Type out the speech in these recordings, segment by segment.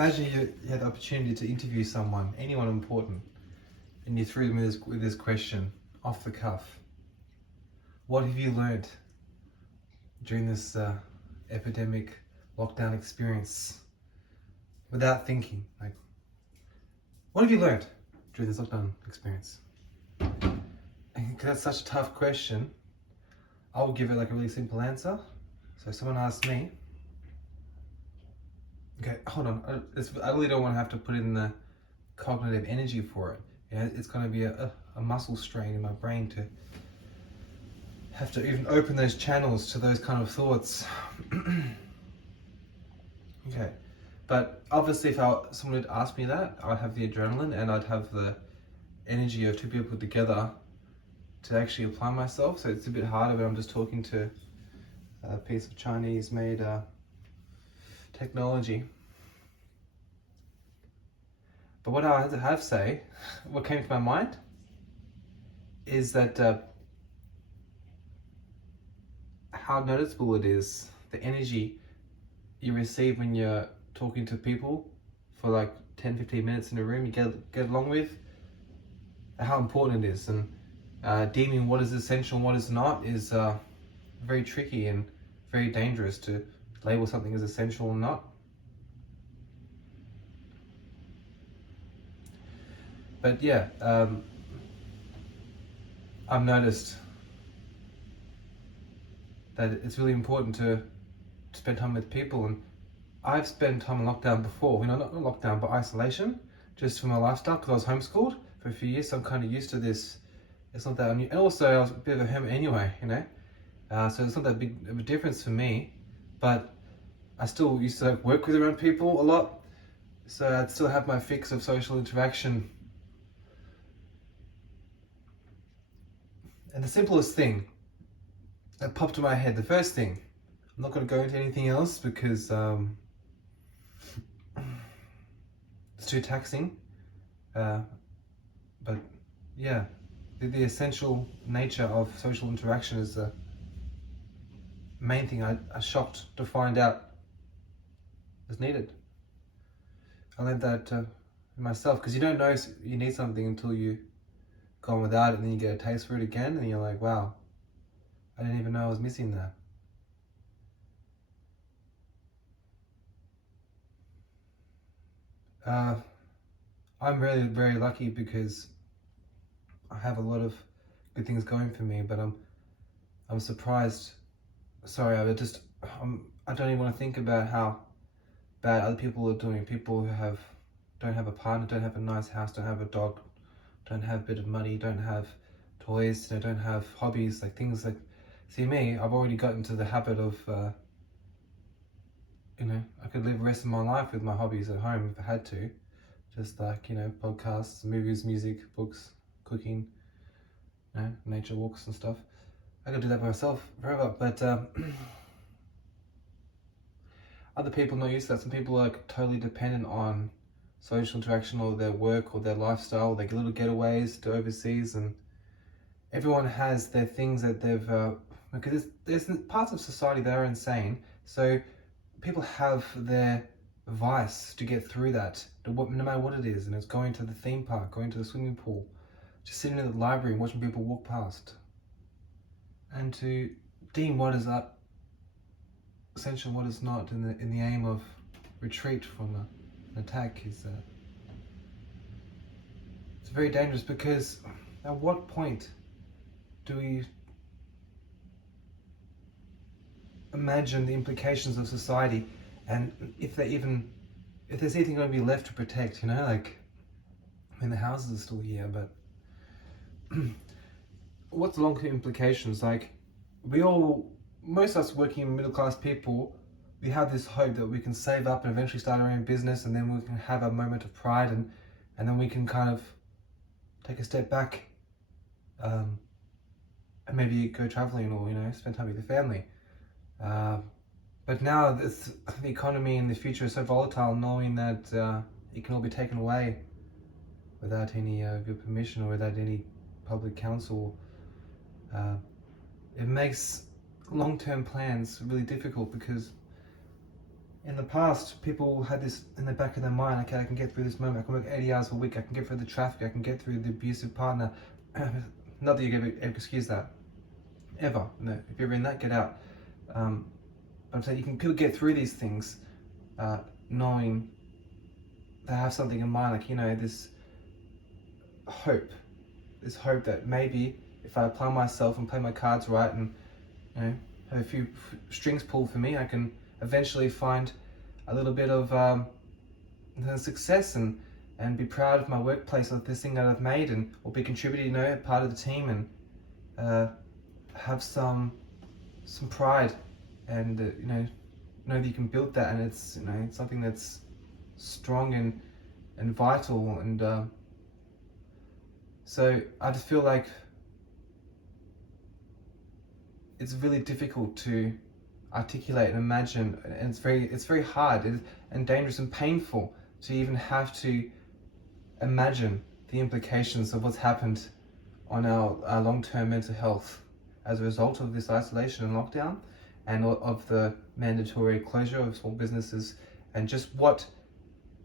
Imagine you had the opportunity to interview someone, anyone important, and you threw them with this question off the cuff. What have you learned during this epidemic lockdown experience? Without thinking, like, what have you learned during this lockdown experience? And because that's such a tough question, I will give it like a really simple answer. So if someone asks me, okay, hold on, I really don't want to have to put in the cognitive energy for it. Yeah, it's going to be a muscle strain in my brain to have to even open those channels to those kind of thoughts. Okay, but obviously if someone would ask me that, I'd have the adrenaline and I'd have the energy of two people put together to actually apply myself. So it's a bit harder when I'm just talking to a piece of Chinese-made technology. But what I have to say, what came to my mind, is that how noticeable it is, the energy you receive when you're talking to people for like 10-15 minutes in a room you get along with, how important it is. And deeming what is essential and what is not is very tricky and very dangerous to label something as essential or not. But yeah, I've noticed that it's really important to spend time with people, and I've spent time in lockdown before, not lockdown, but isolation, just for my lifestyle, because I was homeschooled for a few years, so I'm kind of used to this. It's not that new, and also I was a bit of a hermit anyway, so it's not that big of a difference for me, but I still used to work with around people a lot, so I'd still have my fix of social interaction. And the simplest thing that popped in my head, the first thing, I'm not going to go into anything else because it's too taxing, but yeah, the essential nature of social interaction is the main thing I was shocked to find out is needed. I learned that myself, because you don't know you need something until you go on without it, and then you get a taste for it again, and you're like, wow, I didn't even know I was missing that. I'm really very lucky because I have a lot of good things going for me, but I'm surprised. Sorry, I don't even want to think about how bad other people are doing. People who don't have a partner, don't have a nice house, don't have a dog, don't have a bit of money, don't have toys, don't have hobbies, like things like. See me, I've already gotten into the habit of, I could live the rest of my life with my hobbies at home if I had to. Just like, podcasts, movies, music, books, cooking, nature walks and stuff. I could do that by myself forever, but other people not used to that. Some people are totally dependent on social interaction or their work or their lifestyle. They get little getaways to overseas, and everyone has their things that they've, because there's parts of society that are insane, so people have their vice to get through that, no matter what it is, and it's going to the theme park, going to the swimming pool, just sitting in the library and watching people walk past. And to deem what is essential, what is not, in the aim of retreat from an attack is it's very dangerous, because at what point do we imagine the implications of society, and if there's anything going to be left to protect, the houses are still here, but what's the long-term implications? Like, most of us working middle class people, we have this hope that we can save up and eventually start our own business, and then we can have a moment of pride, and then we can kind of take a step back, and maybe go traveling or spend time with the family. But now the economy in the future is so volatile, knowing that it can all be taken away without any good permission or without any public counsel. It makes long-term plans really difficult, because in the past, people had this in the back of their mind, okay, I can get through this moment, I can work 80 hours a week, I can get through the traffic, I can get through the abusive partner. Not that you ever excuse that, ever. No, if you're in that, get out. I'm saying people get through these things knowing they have something in mind, like, you know, this hope that maybe if I apply myself and play my cards right and, you know, have a few strings pulled for me, I can eventually find a little bit of success and be proud of my workplace, of this thing that I've made, and or be contributing, you know, part of the team, and have some pride, and you know that you can build that, and it's, you know, it's something that's strong and vital, and so I just feel like it's really difficult to articulate and imagine, and it's very hard and dangerous and painful to even have to imagine the implications of what's happened on our long-term mental health as a result of this isolation and lockdown, and of the mandatory closure of small businesses, and just what,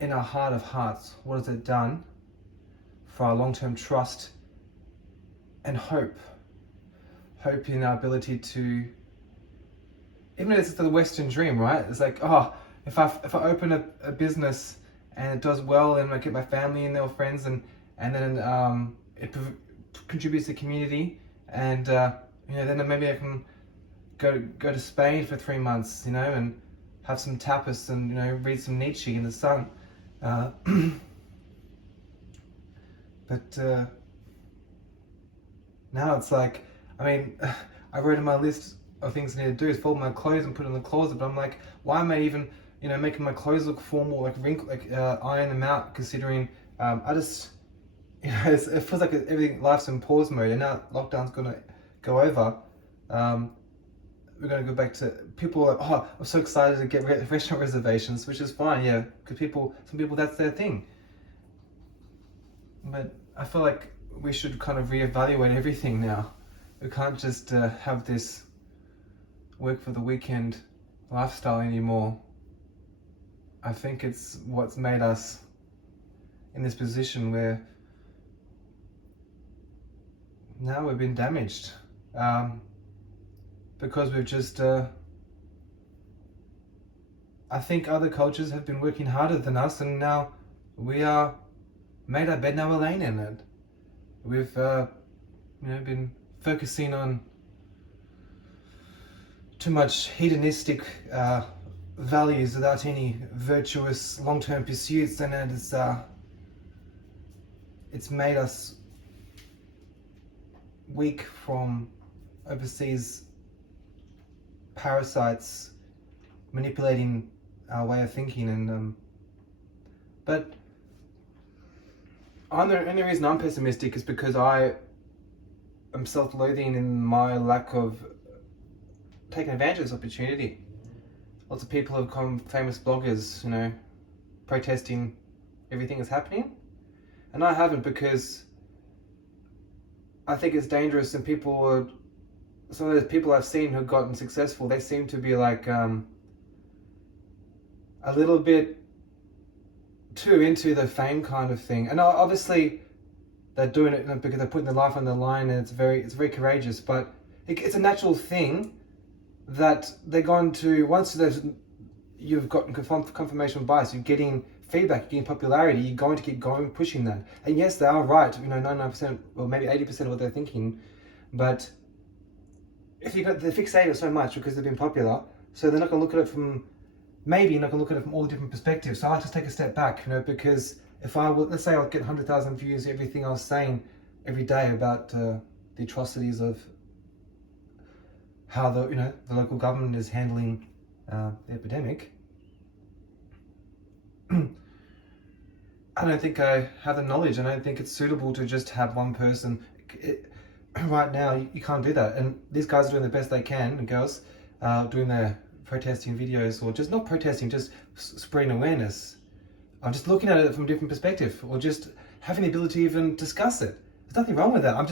in our heart of hearts, what has it done for our long-term trust and hope in our ability to, even if it's the Western dream, right? It's like, oh, if I open a business and it does well, and I get my family and their friends, and then it contributes to the community, and you know, then maybe I can go to Spain for 3 months, you know, and have some tapas and, you know, read some Nietzsche in the sun. But now it's like, I mean, I wrote in my list of things I need to do is fold my clothes and put it in the closet, but I'm like, why am I even, you know, making my clothes look formal, like wrinkle, like iron them out, considering I just, you know, it feels like everything, life's in pause mode, and now lockdown's gonna go over. We're gonna go back to, people are, oh, I'm so excited to get restaurant reservations, which is fine, yeah, because some people that's their thing. But I feel like we should kind of reevaluate everything now. We can't just have this work for the weekend lifestyle anymore. I think it's what's made us in this position where now we've been damaged, because we've just I think other cultures have been working harder than us, and now we are made our bed, now we're laying in it. We've you know, been focusing on too much hedonistic values without any virtuous long-term pursuits, and it's made us weak from overseas parasites manipulating our way of thinking, and but the only reason I'm pessimistic is because I am self-loathing in my lack of taking advantage of this opportunity. Lots of people have become famous bloggers, you know, protesting everything that's happening, and I haven't, because I think it's dangerous, and some of those people I've seen who've gotten successful, they seem to be like a little bit too into the fame kind of thing. And obviously they're doing it because they're putting their life on the line, and it's very courageous, but it's a natural thing that they're going to, once you've gotten confirmation bias, you're getting feedback, you're getting popularity, you're going to keep going, pushing that. And yes, they are right, you know, 99%, or maybe 80% of what they're thinking, but if they're fixated so much because they've been popular, so they're not going to look at it from, maybe you're not going to look at it from all the different perspectives. So I like to take a step back, you know, because if let's say I'll get 100,000 views, everything I was saying every day about the atrocities of how the local government is handling the epidemic, I don't think I have the knowledge. I don't think it's suitable to just have one person. Right now, you can't do that. And these guys are doing the best they can, and girls, doing their protesting videos, or just not protesting, just spreading awareness. I'm just looking at it from a different perspective, or just having the ability to even discuss it. There's nothing wrong with that. I'm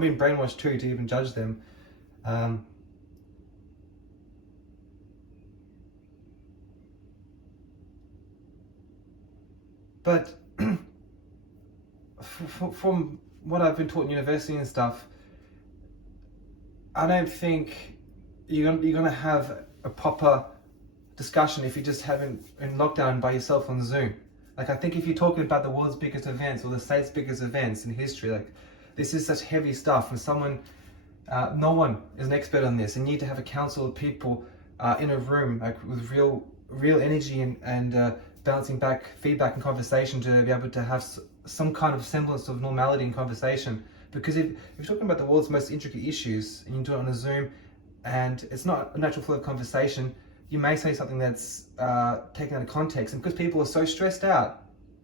being brainwashed too to even judge them. But from what I've been taught in university and stuff, I don't think you're gonna have a proper discussion if you just haven't in lockdown by yourself on Zoom. Like, I think if you're talking about the world's biggest events or the state's biggest events in history, like, this is such heavy stuff, and no one is an expert on this, and you need to have a council of people in a room, like, with real energy and bouncing back feedback and conversation to be able to have some kind of semblance of normality in conversation. Because if you're talking about the world's most intricate issues and you do it on a Zoom and it's not a natural flow of conversation, you may say something that's taken out of context. And because people are so stressed out,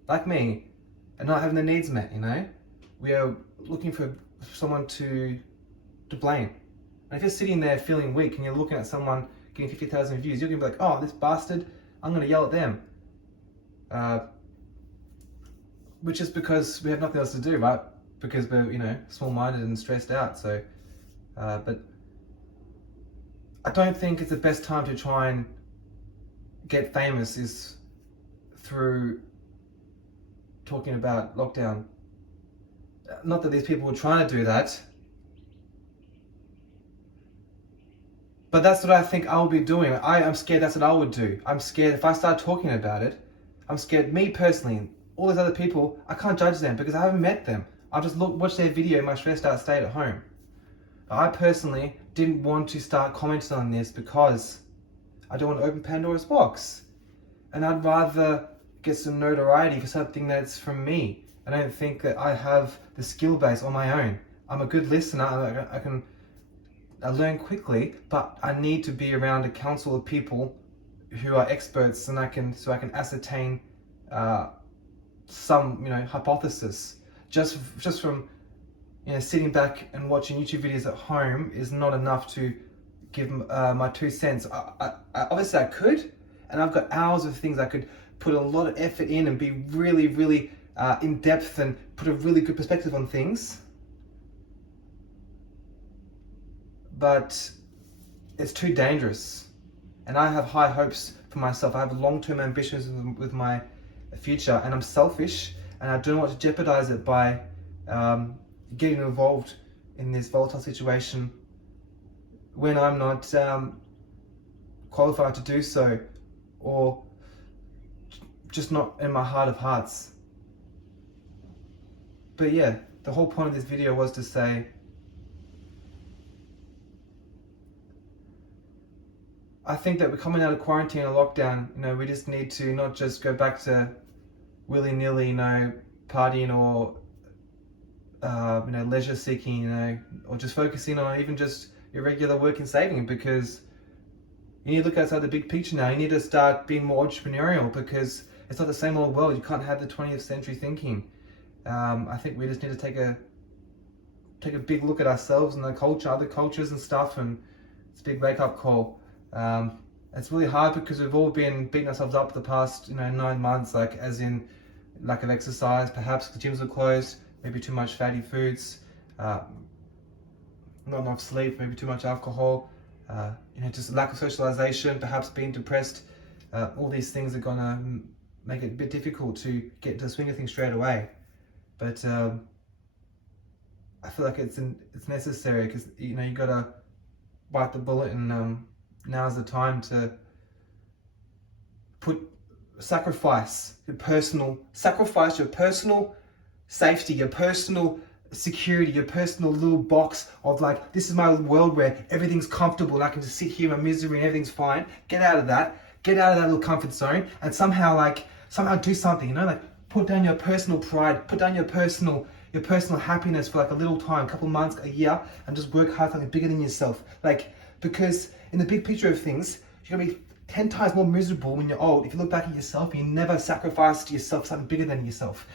like me, and not having their needs met, we are looking for someone to blame. And if you're sitting there feeling weak and you're looking at someone getting 50,000 views, you're going to be like, oh, this bastard, I'm going to yell at them. Which is because we have nothing else to do, right? Because we're, small-minded and stressed out. So, but I don't think it's the best time to try and get famous is through talking about lockdown. Not that these people were trying to do that, but that's what I think I'll be doing. I'm scared that's what I would do. I'm scared if I start talking about it, I'm scared, me personally, all those other people, I can't judge them because I haven't met them. I'll just watch their video in my stressed out state at home. I personally didn't want to start commenting on this because I don't want to open Pandora's box. And I'd rather get some notoriety for something that's from me. I don't think that I have the skill base on my own. I'm a good listener, I learn quickly, but I need to be around a council of people who are experts, and so I can ascertain some hypothesis. Just from sitting back and watching YouTube videos at home is not enough to give my 2 cents. Obviously I could, and I've got hours of things I could put a lot of effort in and be really, really in depth and put a really good perspective on things. But it's too dangerous. And I have high hopes for myself. I have long-term ambitions with my future, and I'm selfish, and I don't want to jeopardize it by getting involved in this volatile situation when I'm not qualified to do so, or just not in my heart of hearts. But yeah, the whole point of this video was to say, I think that we're coming out of quarantine or lockdown, we just need to not just go back to willy-nilly, partying or leisure seeking, or just focusing on even just your regular work and saving, because you need to look outside the big picture now. You need to start being more entrepreneurial, because it's not the same old world. You can't have the 20th century thinking. I think we just need to take a big look at ourselves and the culture, other cultures and stuff, and it's a big wake-up call. It's really hard because we've all been beating ourselves up the past 9 months, like as in lack of exercise, perhaps the gyms are closed, maybe too much fatty foods, not enough sleep, maybe too much alcohol, just lack of socialization, perhaps being depressed. All these things are gonna make it a bit difficult to get into the swing of things straight away. But I feel like it's necessary, because you gotta bite the bullet, and now's the time to sacrifice your personal safety, your personal security, your personal little box of like, this is my world where everything's comfortable and I can just sit here in my misery and everything's fine. Get out of that little comfort zone, and somehow do something, like put down your personal pride, put down your personal happiness for like a little time, a couple months, a year, and just work hard for something bigger than yourself. Because in the big picture of things, you're gonna be 10 times more miserable when you're old if you look back at yourself and you never sacrificed to yourself something bigger than yourself.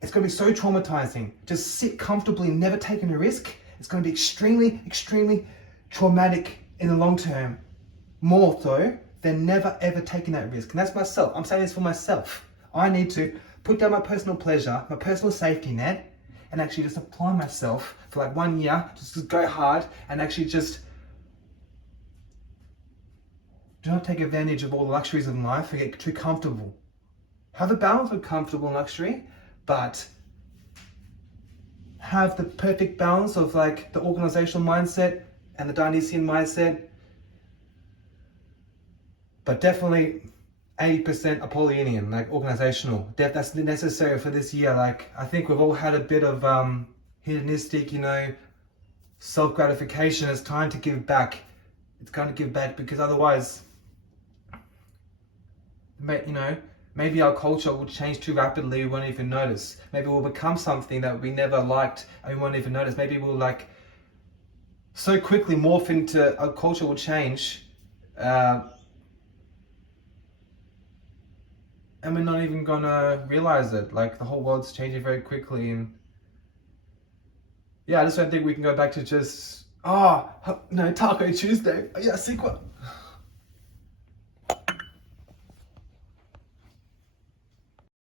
It's gonna be so traumatizing. Just sit comfortably, never taking a risk. It's gonna be extremely, extremely traumatic in the long term. More so than never ever taking that risk. And that's myself. I'm saying this for myself. I need to put down my personal pleasure, my personal safety net, and actually just apply myself for like 1 year, just go hard and actually just do not take advantage of all the luxuries of life and get too comfortable. have a balance of comfortable and luxury, but have the perfect balance of like the organizational mindset and the Dionysian mindset, but definitely 80% Apollonian, like organizational. That's necessary for this year. Like, I think we've all had a bit of hedonistic, self-gratification. It's time to give back. It's time to give back, because otherwise, maybe our culture will change too rapidly, we won't even notice. Maybe we'll become something that we never liked and we won't even notice. Maybe we'll like so quickly morph into, our culture will change, and we're not even gonna realize it. Like, the whole world's changing very quickly, and yeah, I just don't think we can go back to just, Taco Tuesday. Yeah, sequel.